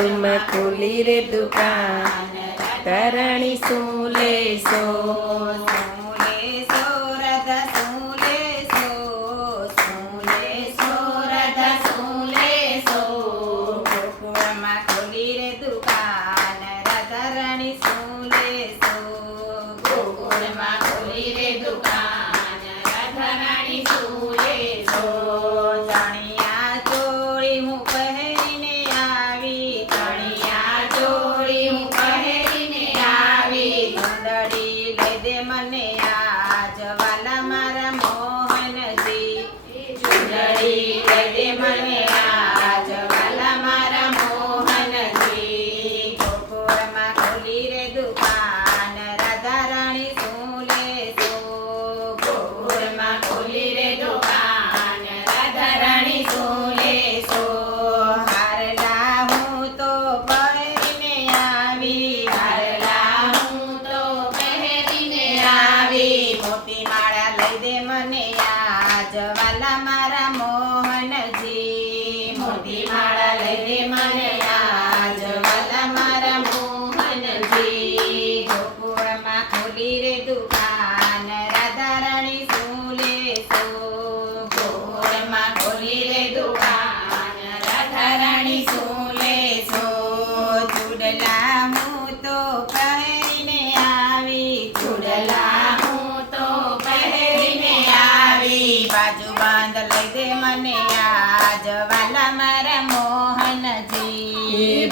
ગોકુળમાં ખોલી રે દુકાન, તરણી શું લેશો?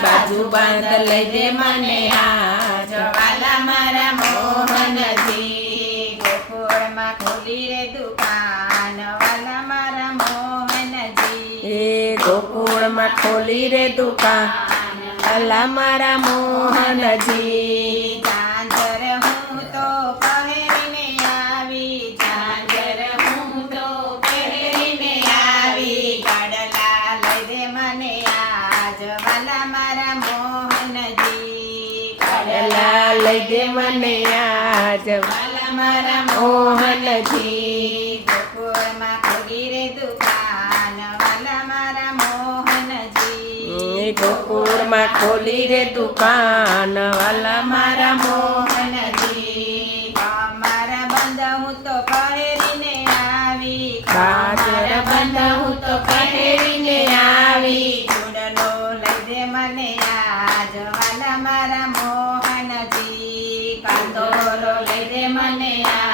બાજુ બાંધ લઈ દે મને આજ, વાલા મારા મોહનજી. ગોકુળમાં ખોલી રે દુકાન, વાલા મારા મોહનજી. એ ગોકુળમાં ખોલી રે દુકાન, વાલા મારા મોહનજી. ઝાંઝર હું તો પહેરીને આવી, ઝાંઝર હું તો પહેરીને આવી. કડલા લઈ દે મને આજ, વાલા મારા મોહનજી. કડલા લઈ દે મને આજ, વાલા મારા મોહનજી. ગોકુળમાં ખોલી રે દુકાન, વાલા મારા મોહનજી. ગોકુળમાં ખોલી રે દુકાન, વાલા મારા મોહનજી. કમર બંધ હું તો પહેરીને આવી, કાચર બંધ હું તો પહેરીને આવી. ચૂડલો લઈ દે મને આજ, વાલા મારા મોહનજી. કંદોરો લઈ દે મને આજ,